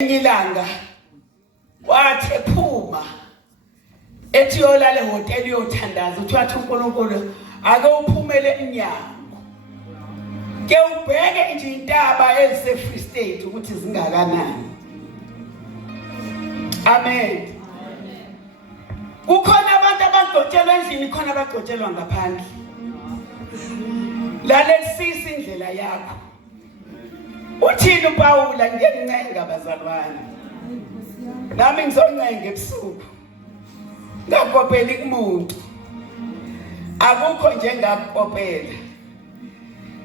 Ilanga wathi ephuma ethi yolala ehoteli yothandaza uthi wathi uNkulunkulu ake uphumele eminyango ke ubheke nje intaba ezise Free State ukuthi zingakanani. Amen. Kukhona abantu abagcotshelwa endlini, khona abagcotshelwa ngaphandle. Lalelisisa indlela yakho. Uthini uPaula ngiyencenga bazalwane. Nami ngizoncenga ebusuku. Ngakopela kumuntu. Akukho nje ngakopela.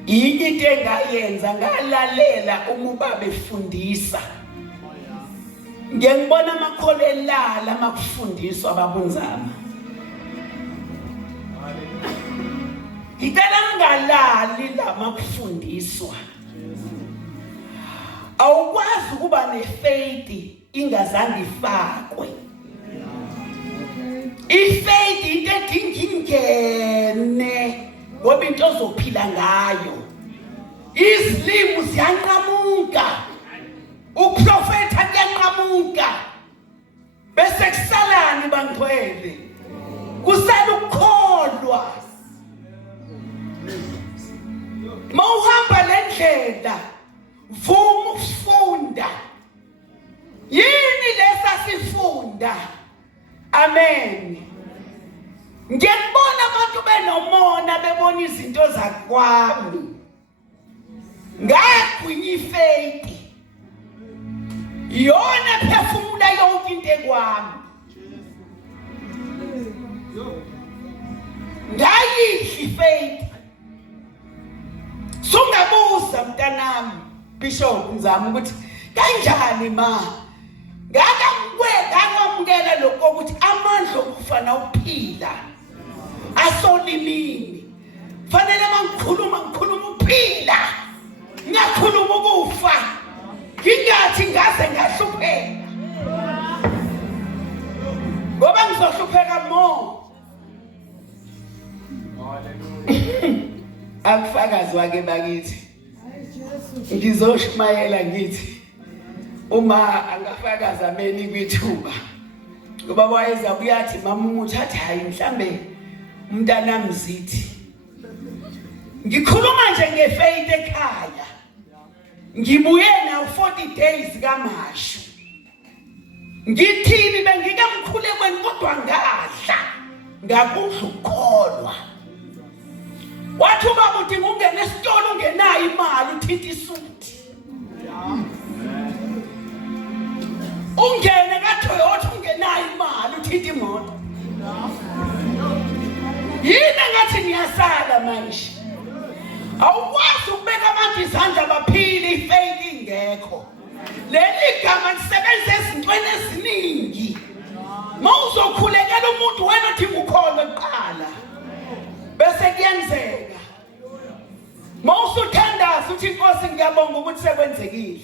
Yinto into engayenza ngalalela umubaba efundisa. Ngiyangibona amakholo elala makufundiswa ababunzama. Ngicela ngalali la makufundiswa. Awukwazi ukuba nefaith ingazange ifakwe. Ifaith into edinga ingene ngoba into ozophila ngayo. Izilimi ziyanqamuka. Uprofeta kuyanqamuka. Bese kusalani bangcwele. Kusala ukukholwa. Mawuhamba lendlela vuma ukufunda. Yini lesasifunda? Amen. Ngiyabona abantu benomona bebona izinto zakwami. Ngagwinya ifaith. Yona phefumula yonke into ekwami. Ngayidla ifaith. Sungabuza mntanami Bishop ngizama ukuthi kanjani ma ngakamukela lokho ukuthi amandla okufana ukuphila asolimini fanele mangikhuluma ukuphila ngiyakhuluma ukufa ngingathi ngaze ngahlupheka ngoba ngizohlupheka mo. Akufakazi wake bakithi ngizoshumayela ngithi uma angafakaza ameni kwithuba ngoba wayeza uyathi mama umuthatha hayi mhlambe umntana mzithi ngikhuluma nje ngefaith ekhaya ngibuye na 40 days kamashu ngithini bengikamkhulekweni kodwa ngadla ngakudla ukukholwa. Wathi ubaba udinga ungena esitolo ungenayo imali uthinta isuthi. Ungene kaToyota ungenayo imali uthinta imoto. Yini ngathi ngiyasala manje. Awukwazi ukubeka abantu izandla baphile ifaith ingekho. Leli gama lisebenza ezintweni eziningi. Mawuzokhulekela umuntu wena udinga ukholwa eqala. Bese kuyenzeka. Mawusuthandaza uthi Nkosi ngiyabonga ukuthi sekwenzekile.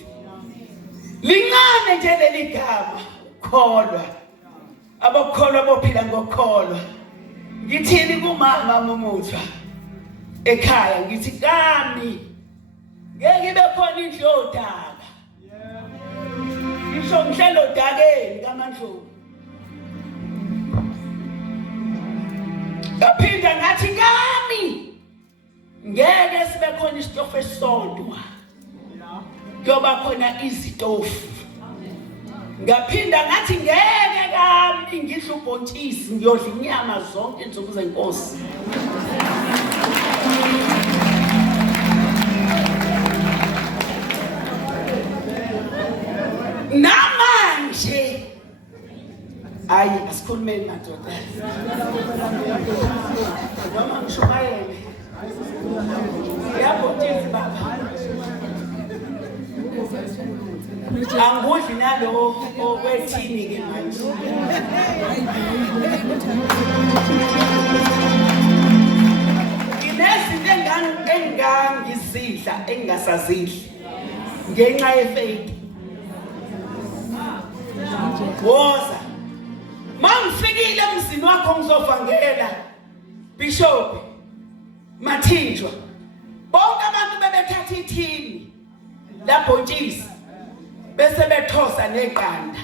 Lincane nje leli gama kholwa. Abakholwa bophila ngokholwa. Ngithini kumama Mumuthwa ekhaya ngithi kami ngeke ibe khona indlu yodaka. Ngisho ngihlelo dakeni kaMandlovu. Ngaphinda ngathi kami ngeke sibe khona isitofu esisodwa. Kuyoba khona izitofu. Ngaphinda ngathi ngeke kami ngidle ubhontshisi ngiyodla inyama zonke insuku zeNkosi. Namanje ayi asikhulumeni madoda. Mama ngishayele. Yabotshisi baba. Angudli nalo okwethini ke manje. Inezinto engangizidla engasazidli ngenxa yefaith. Woza mangifikile emzini wakho ngizovangela Bishop Mathinjwa bonke abantu bebethatha ithini labhontshisi bese bethosa neqanda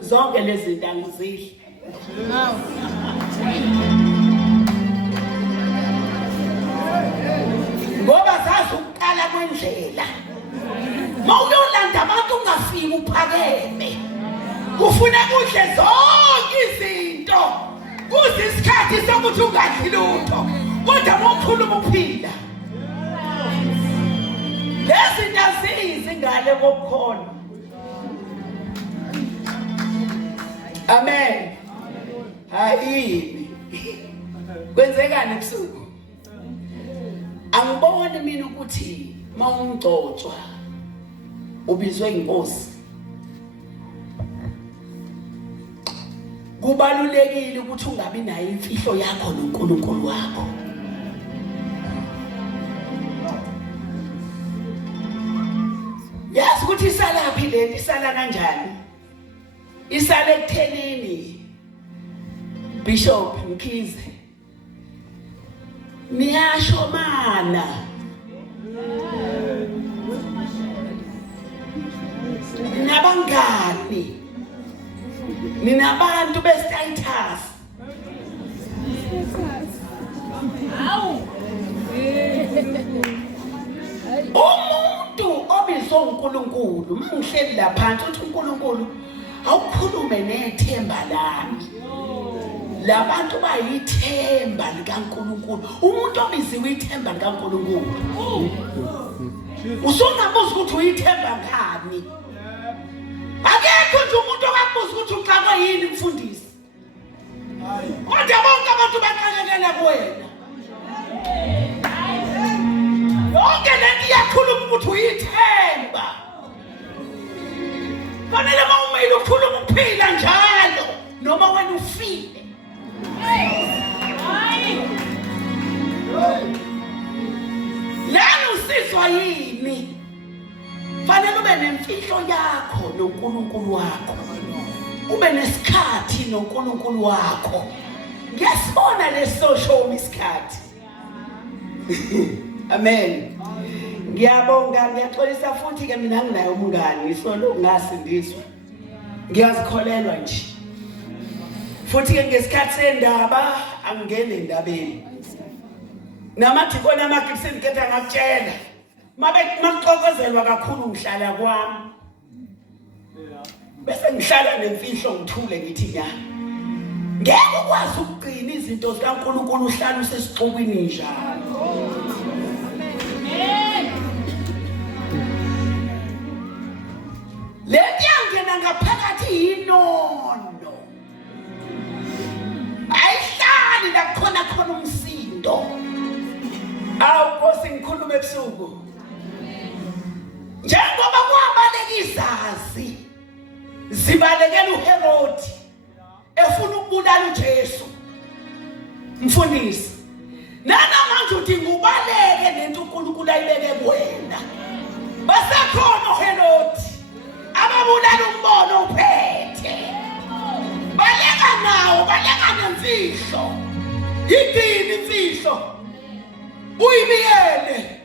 zonke lezi zinto angizidli ngoba zazi ukuqala kwendlela mawuyolanda abantu ungafiki uphakeme ufuna kudle zonke izinto kuze isikhathi sokuthi ungadli lutho kodwa mawukhuluma uphila lezi nazizi ngale kokukhona. Amen. Hayi kwenzekani ebusuku angiboni mina ukuthi mawungcotshwa ubizwe inkosi kubalulekile ukuthi ungabi nayo imfihlo yakho noNkulunkulu wakho. Yazi ukuthi isalaphi lento isala kanjani? Isala ekuthenini Bishop Mkhize niyasho mana nabangani ninabantu bestatus umuntu obizwe uNkulunkulu mangihleli la phansi uthi uNkulunkulu awukhulume nethemba lami labantu bayithemba likaNkulunkulu umuntu obiziwe ithemba likaNkulunkulu usungabuza ukuthi uyithemba ngani akekho nje umuntu okabuza ukuthi uxakwe yini mfundisi kodwa bonke abantu baqalelela kuwena yonke lento iyakhuluma ukuthi uyithemba fanele mawumele ukhuluma ukuphila njalo noma wena ufile lana usizwa yini fanele ube nemfihlo yakho noNkulunkulu wakho ube nesikhathi noNkulunkulu wakho ngiyasibona lesosho isikhathi. Amen. Ngiyabonga ngiyaxolisa futhi ke mina nginayo umngani ngisolo ngasindiswa ngiyazikholelwa nje futhi ke ngesikhathi sendaba angene endabeni namadikoni amagibiseni ketha ngakutshela makuxokozelwa kakhulu ngihlala kwami bese ngihlala nemfihlo ngithule ngithi nya ngeke ukwazi ukugcina izinto zikaNkulunkulu uhlala usesixukwini njalo. Lethi yangena ngaphakathi yinono ayihlali la khona umsindo awukosi ngikhuluma ebusuku njengoba kwabaleka izazi zibalekela uHerodi efuna ukubulala uJesu mfundisi nanamanje uthi ngubaleke nento uNkulunkulu ayibeke kuwena basekhona uHerodi ababulala umbono uphethe baleka nawo baleka nemfihlo yidini imfihlo uyibiyele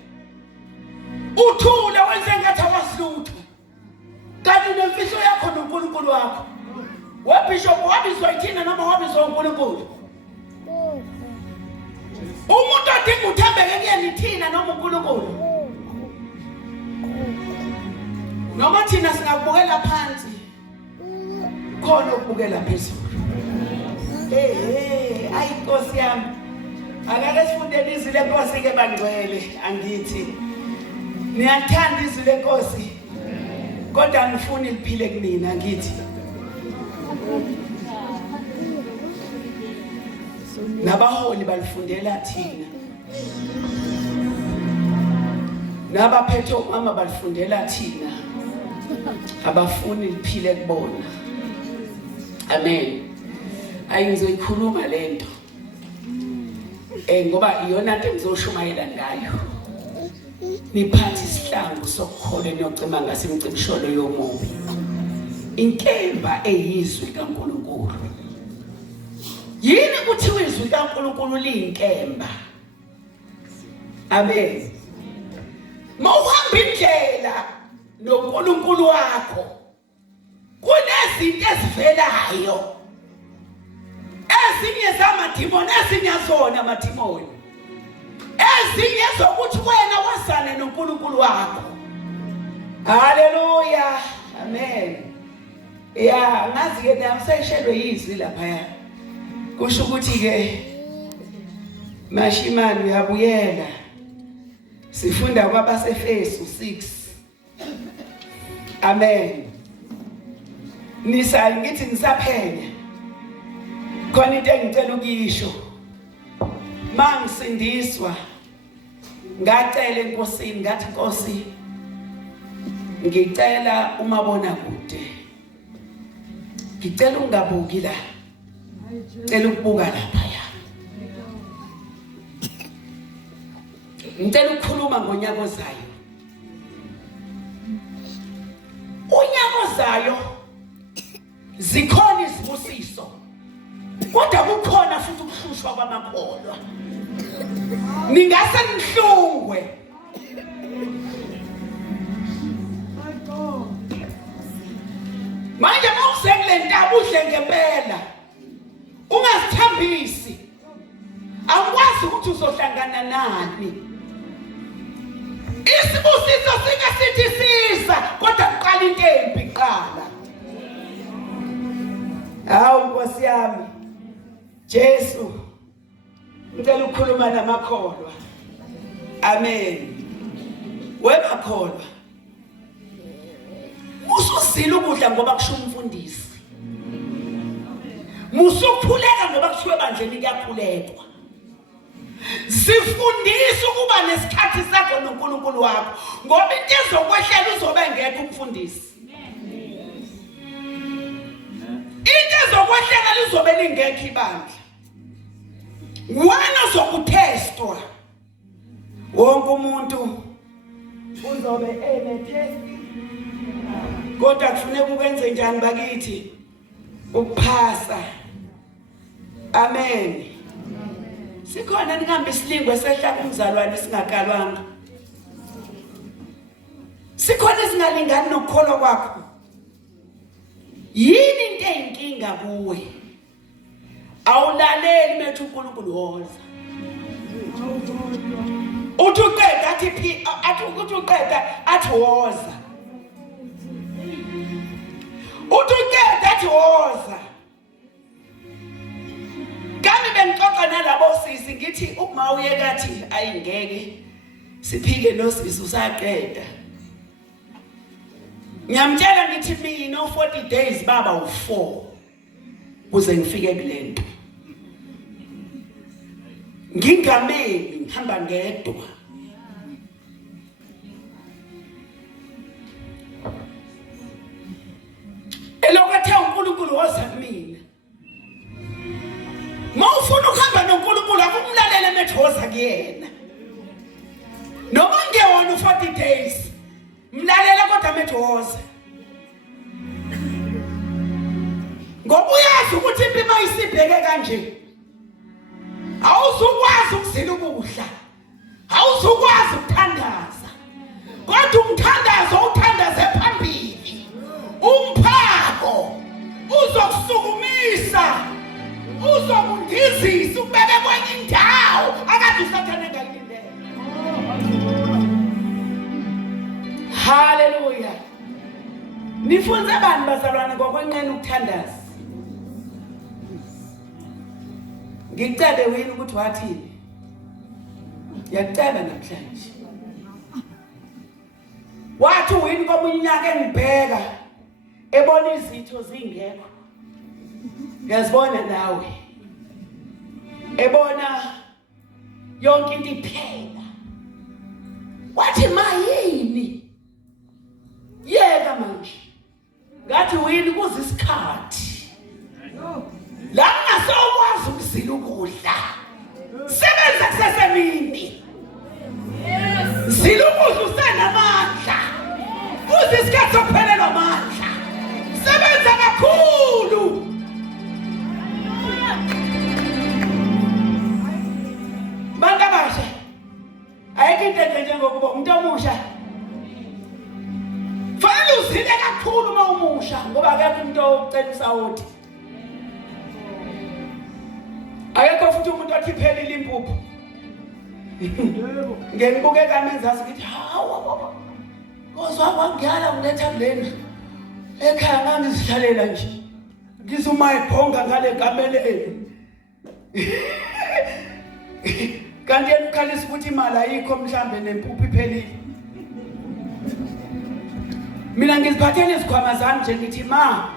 uthule wenze ngathi awasilutho kanti nemfihlo yakho noNkulunkulu wakho wabishop wabizwa ithina noma wabizwa uNkulunkulu umuntu odinga uthembeke kuyena ithina noma uNkulunkulu noma thina singabukela phansi khona ukubukela phezulu. Ayi Nkosi yami akake sifundele izwi leNkosi ke bangcwele angithi niyathanda izwi leNkosi kodwa ngifuna liphile kumina ngithi nabaholi balifundela thina nabaphethe umama balifundela thina abafuni liphile kubona. Amen. Ayingizoyikhuluma lento ngoba iyona into engizoshumayela ngayo niphathi isihlangu sokukholwa niyocima ngasemcibisholo yomubi inkemba eyizwi kaNkulunkulu yini kuthiwa izwi kaNkulunkulu liyinkemba. Amen. Mawuhamba indlela noNkulunkulu wakho kunezinto ezivelayo ezinye zamadimoni ezinye zona amadimoni ezinye zokuthi wena wasane noNkulunkulu wakho. Haleluya, amen. Ya ngazi ke namsayishelwe yizwi lapha kusho ukuthi ke Mashimani uyabuyela sifunda kwabaseFesu 6. Amen. Nisa ngithi nisaphenya khona into engicela ukuyisho mangisindiswa ngacela enkosini ngathi Nkosi ngicela umabona kude ngicela ungabuki la ngicela ukubuka lapha ya ngicela ukukhuluma ngonyaka ozayo unyaka ozayo zikhona izibusiso kodwa kukhona futhi ukuhlushwa kwamakholwa ningase nihlungwe manje mawusekule ntaba udle ngempela ungazithambisi awukwazi ukuthi uzohlangana nani isibusiso singasithi siza kodwa kuqala into embi qala. Hawu Nkosi yami Jesu ngicela ukukhuluma namakholwa. Amen. Wemakholwa usuzila ukudla ngoba kusho umfundisi musukhuleka ngoba kushiwe bandleni kuyakhulekwa sifundisa ukuba nesikhathi sakho noNkulunkulu wakho ngoba into ezokwehlela uzobe ngekho umfundisi into ezokwehlela lizobe lingekho ibandla wena uzokuthestwa wonke umuntu uzobe enethesti kodwa kufanele ukwenze njani bakithi ukuphasa. Amen. Sikhona nihambe isilingwe sehla kumzalwane singakalwanga sikhona isingalingani nokukholwa kwakho yini into eyinkinga kuwe awulaleli methu uNkulunkulu woza uthi uqeda athi ukuthi uqeda athi woza uthi uqeda athi woza kami bengixoxa nalabo sisi ngithi uma uyekathi ayingeke siphike nosisi usaqeda ngiyamtshela ngithi mina 40 days baba u4 kuze ngifike kulento ngingameli ngihamba ngedwa elokathe uNkulunkulu woza kumina mawufuna ukuhamba noNkulunkulu akumlalele methoza kuyena noma ngewona 40 days mlalela kodwa methoza ngoba uyazi ukuthi impilo isibheke kanje awuzukwazi ukuzila ukudla awuzukwazi ukuthandaza kodwa umthandazo uthandaze phambili umphako uzokusukumisa uzokundizisa ukubeke kwenye indawo akade usathane engayilindele. Haleluya. Nifunze abantu bazalwane ngokwenqena ukuthandaza ngicebe wena ukuthi wathini yaceba namhlanje wathi wini komunye unyaka engibheka ebona izitho zingekho ngiyazibona nawe ebona yonke into iphela wathi mayini yeka manje ngathi wini kuza isikhathi la ngasokwazi ukuzila ukudla sebenza kusesemini zila ukudla usenamandla kuza isikhathi sokuphelelwa amandla sebenza kakhulu bantu abasha ayike into njengokuba umuntu omusha akekho umuntu ocela usawoti. Akekho futhi umuntu othi phelile impuphu. Ngibuke kamenza sithi hawa kozwa kwangiyala ngiletha kulena ekhaya ngangizihlalela nje ngizuma iphonga ngale kameleni kanti ukhalisa ukuthi imali ayikho mhlambe nempuphu iphelile. Mina ngiziphathele izikhwama zami nje ngithi ma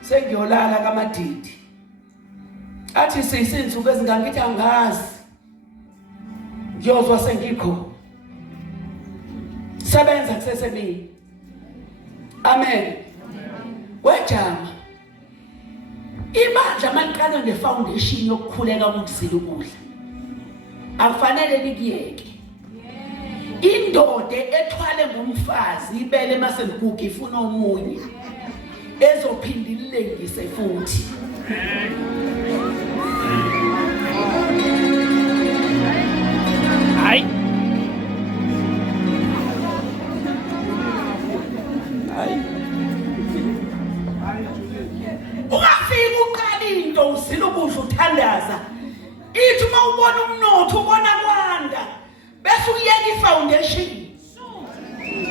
sengiyolala kaMadidi athi sisinsuku ezingangithi angazi ngiyozwa sengikho sebenza kusesemini. Amen. Wejama ibandla maliqala ngefoundation yokukhuleka ukuzila ukudla akufanele likuyeke. Indoda ethwale ngumfazi ibele maseligugu ifuna omunye ezophinda ilengise futhi. Hayi ungafika uqala into uzila ukudla uthandaza ithi uma ubona umnotho ubona kwanda bese uyeka ifoundation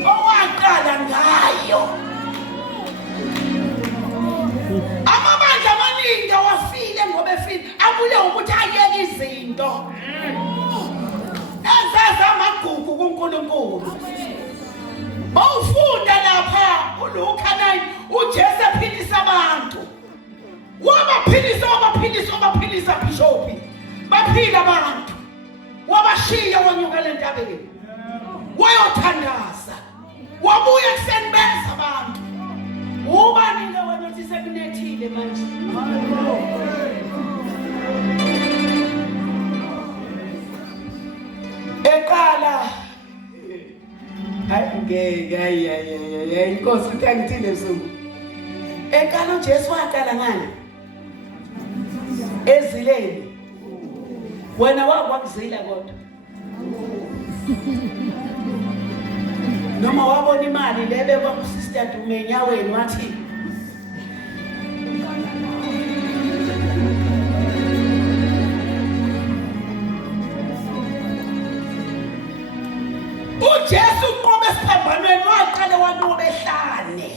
owaqala ngayo. Amabandla amaningi awafile ngoba efile abule ukuthi ayeke izinto ezaza amagugu kuNkulunkulu. Bawufunda lapha uLuka 9 uJesu ephilisa abantu. Wabaphilisa bishop. Baphila abantu. Wabashiya wanyuka lentabeni. Wayothandaza. Wabuya kuseni beza abantu. Ubani ke wena uthi sekunethile manje. Eqala hayi inkosi uthangithile suku. Eqala uJesu waqala ngani? Ezileni. Wena wakuzila kodwa. Noma wabona imali lebe kwakusister Duma enyaweni wathi uJesu uqobe esiphambanweni waqala wanuka ehlane.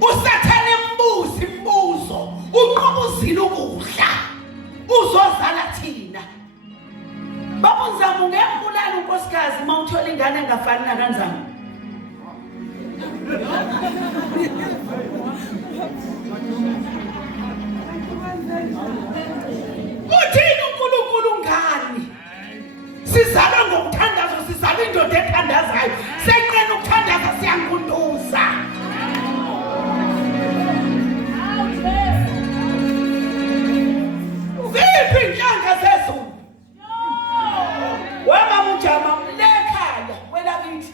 Usathane imbuzo uqobe uzila ukudla uzozala thina. Babunzama ungembulala unkosikazi mawuthola ingane engafani nakanzama. Uthini uNkulunkulu ngani? Sizalwa ngokuthandaza, sizalwa indoda ethandazayo. Seqena ukuthandaza siyankunduza. Ziphi inhlanga zezulu? Wama mujama mlekhaya kwelakithi.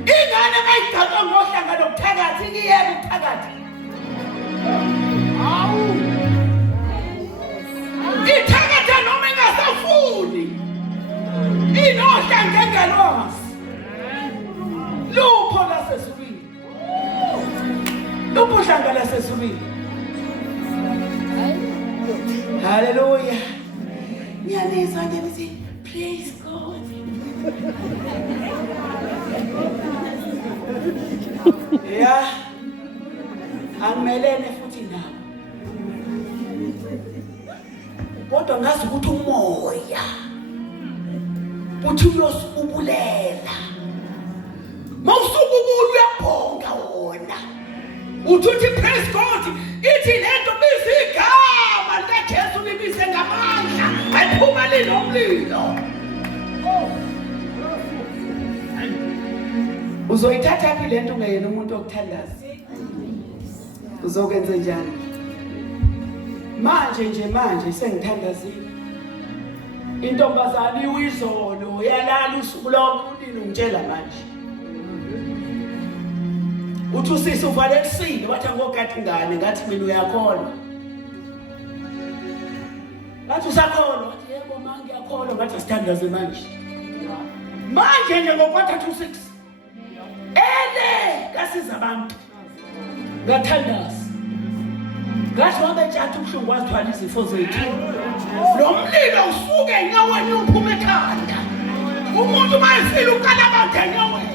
Ingane mayigaqa ngohlanga lokuthakathi kiyeke ukuthakathi. Hawu. Ithakatha noma ingasafuni. Inohlanga engelwazi. Lupho lasezulwini. Lupho uhlanga lasezulwini. Hallelujah. Ngiyanizwa nje nithi praise God. Yeah. Angimelene futhi nawe. Kodwa ngazi ukuthi umoya uthi uyosibubulela. Mawusububula uyabhonga wona. Uthi praise God. Ithi lento bizigama likaJesu libize ngamandla. Ayiphuma linomlilo. Uzoyithatha phi lento ungayena umuntu okuthandaza? Uzokwenza njani? Manje sengithandazile. Intombazana iwizolo yalala usuku lonke ulini ungitshela manje. Uthi usisi uvale ekusile wathi ngokhathi ngane ngathi mina uyakhona. Ngathi usakhona wathi yebo manje ngiyakhona ngathi asithandaze manje. Manje nje ngo4:46. Ele kasiza abantu. ngathandaza ngathi wabe tshata ubuhlungu wazithwala izifo zethu lo mlilo usuke enyaweni uphume ekhanda umuntu mayefika ukalabanga enyaweni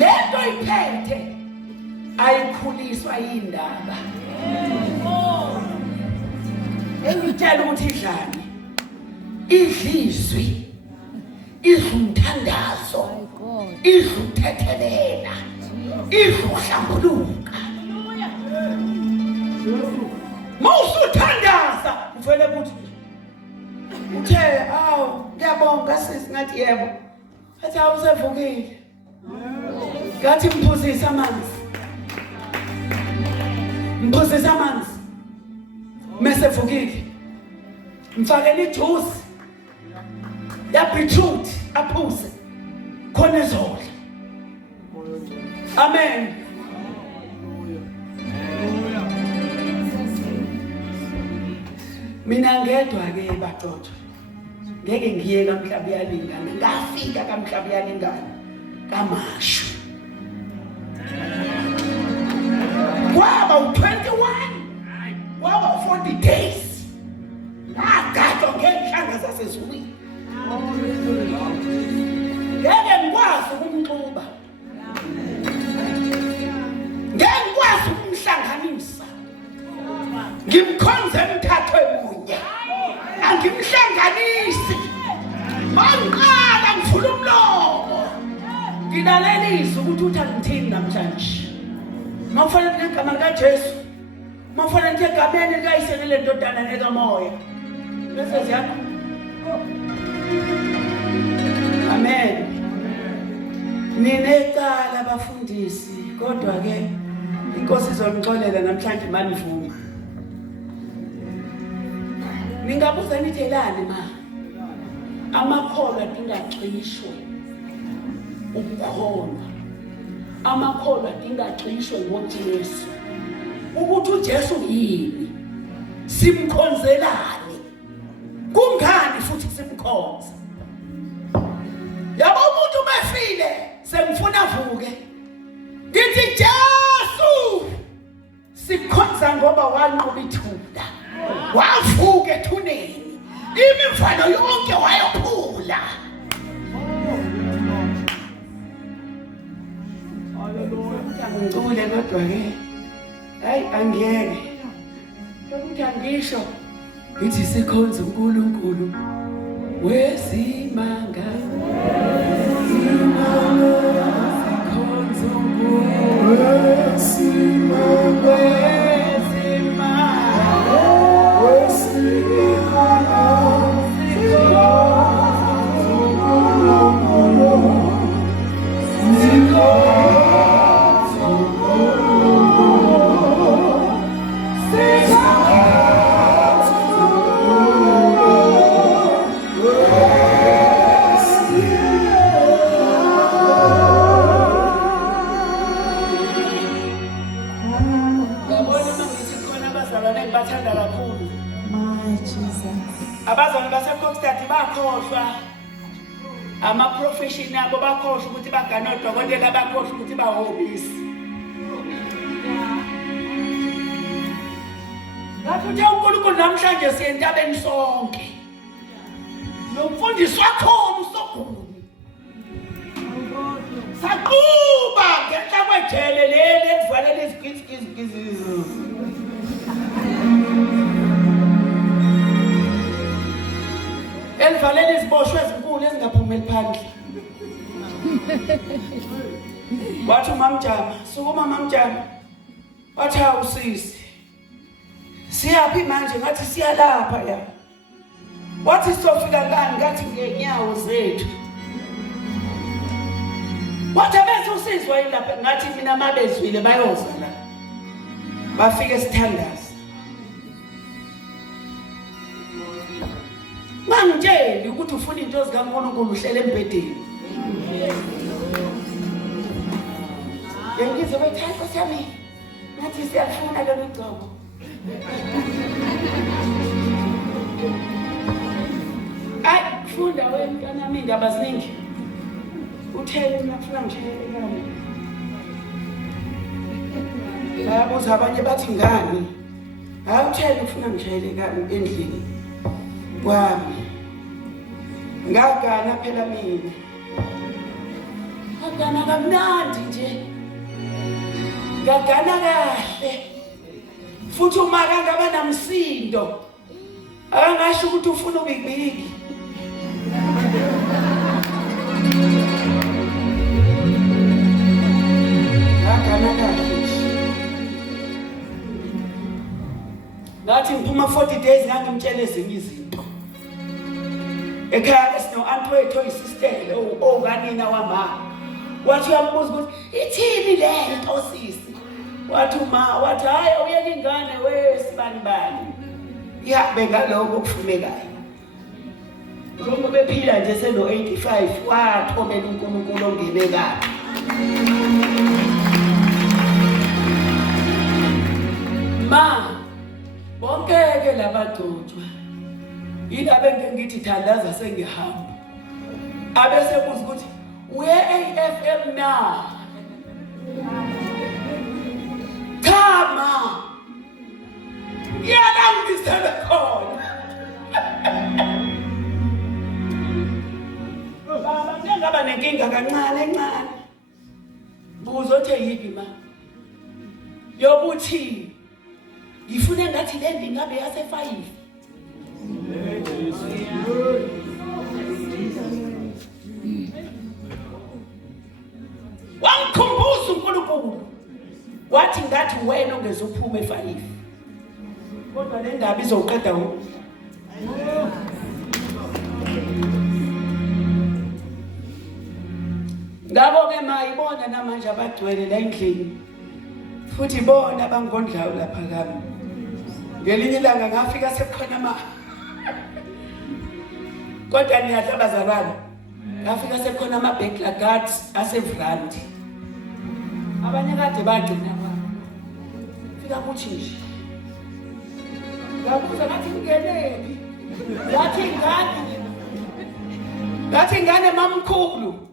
lento iphethe ayikhuliswa indaba engitshela ukuthi idlane idlizwi izumthandazo izuthethelela izuhlambuluka mawusuthandaza uvele ukuthi uthe awu ngiyabonga sisi ngathi yebo athi awusevukile ngathi mphuzisa amanzi mesevukile mfakele ijuice ya beetroot aphuze khona ezodla amen mina ngedwa ke baqotho ngeke ngiye kaMhlaba uyalingana ngafika kaMhlaba uyalingana kaMashu kwaba u21 kwaba 40 days agato ngenhlanga zasezulwini ngeke ngikwazi ukumxuba ngeke ngikwazi ukumhlanganisa ngimkhonze emthatho emunye angimhlanganisi manqala ngivula umlomo ngilalelisa ukuthi uthi angithini namhlanje makufanele igama likaJesu makufanele egameni likayise lendodana nekamoya bese ziyakho amen ninecala abafundisi kodwa ke inkosi izonixolela namhlanje manivuma ningabuza nithelani ma amakholwa adinga xishwe ukukholwa amakholwa adinga xishwe ngoJesu ukuthi uJesu yini simkhonzelani kungani futhi simkhonza yabo umuntu mefile sengifuna avuke ngithi Jesu sikhonza ngoba wanqoba ithula wavuka ethuneni imivalo yonke wayophula ngicule kodwa ke hayi angiyeke ukuthi angisho ngithi sikhonza uNkulunkulu wesimanga sikhonza uNkulunkulu wesimanga amaprofession abo bakhohlwa ukuthi baganodwa kodwa abakhohlwa ukuthi bahobisi ngathi uNkulunkulu namhlanje siyentabeni sonke nomfundisi wakho usoguni saquba ngenhla kwejele leli elivalele izigizgizi elivalele iziboshwe ezinkulu ezingaphumeli phandle wathi uMamjama sukuma Mamjama wathi awusisi siyaphi manje ngathi siyalapha la wathi sofika ngani ngathi ngenyawo zethu wathi bese usizwa ilapha ngathi mina mabezwile bayoza la bafike sithandaza mangitsheli ukuthi ufuna into zikaNkulunkulu uhlele embedeni yengize bethatha sami nathi siyafuna lo mgcobo ay funda wena kana indaba ziningi uthele mina ufuna ngishayele kani bayabuza abanye bathi ngani hayi uthele ufuna ngishayele kani endlini kwami ngagana phela mina ngagana kamnandi nje ngagana kahle futhi uma kangaba namsindo akangasho ukuthi ufuna ubibiki ngathi ngiphuma 40 days ngangimtshela ezinye izinto ekhaya sino antwethu oyisistele okanina wama wathi uyambuza ukuthi ithini le nto sisi wathi uma wathi hayi uyeke ingane wesibani bani ihambe ngaloko okufunekayo njengoba bephila nje seno 85 wathobela uNkulunkulu ongebekayo ma bonke ke labagcotshwa yindabe ngithi thandaza sengihamba abese buza ukuthi uye AFM na kama yana ngisele khona baba ngaba nenkinga kancane encane buzo the yipi ma yokuthi ngifune ngathi le ndinga ngabe yase 5 wangikhumbuza uNkulunkulu wathi ngathi wena ongezophuma e5 kodwa le ndaba izoqeda ngabo ke mayibona namanje abagcwele la endlini futhi bona bangondlayo lapha kami ngelinye ilanga ngafika sekhona kodwa niyadla bazalwane ngafika sekhona ama-back guards asevrandi abanye kade bagcina fika kuthi nje ngabuza ngathi ngingenephi ngathi ingane mamkhulu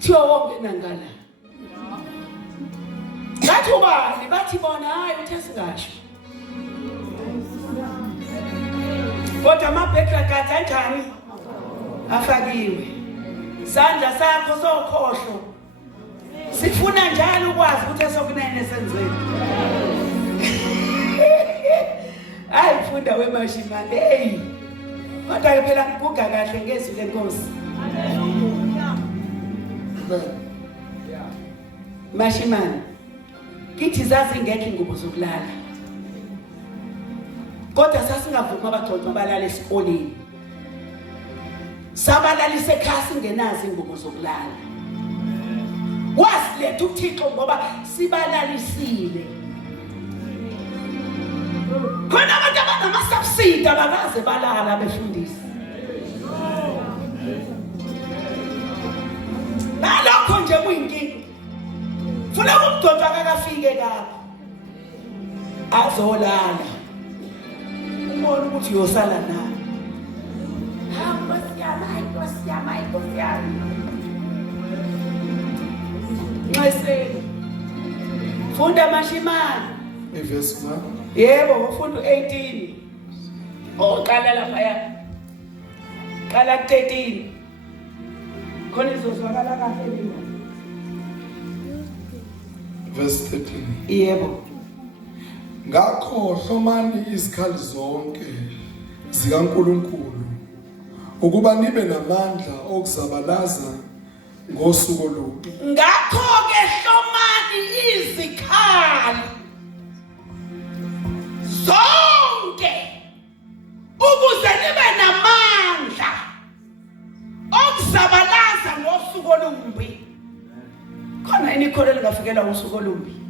thiwa wonke nangala ngathi ubani bathi bona hayi uthe singasho kodwa ama-backguards anjani afakiwe sandla sakho sokhohlo sifuna njalo ukwazi ukuthi esokunene senzeni hayi funda wemashimane hey kodwa ke phela ngiguga kahle ngezwi lenkosi mashimane kithi zazi ngekho ingubo zokulala kodwa sasingavuma abagcotshwa balala esikoleni sabalalisa ekhaya singenazi ingubo zokulala wasiletha uThixo ngoba sibalalisile khona abantu abanama-subsidi abakaze balala befundisa nalokho nje kuyinkinga funeka umgcotshwa akakafike kapho azolala ubona ukuthi uyosala naye Nkosi yami Nxeseni funda mashimane evesi ma yebo ufunda 18 oqala lapha ya qala 13 khona izozwakala kahle mina verse 13 yebo ngakhohlwa mani izikhali zonke zikaNkulunkulu ukuba nibe namandla okuzabalaza ngosuku olubi ngakho ke hlomani izikhali zonke ukuze nibe namandla okuzabalaza ngosuku olubi khona inikholelo ngafikela usuku olubi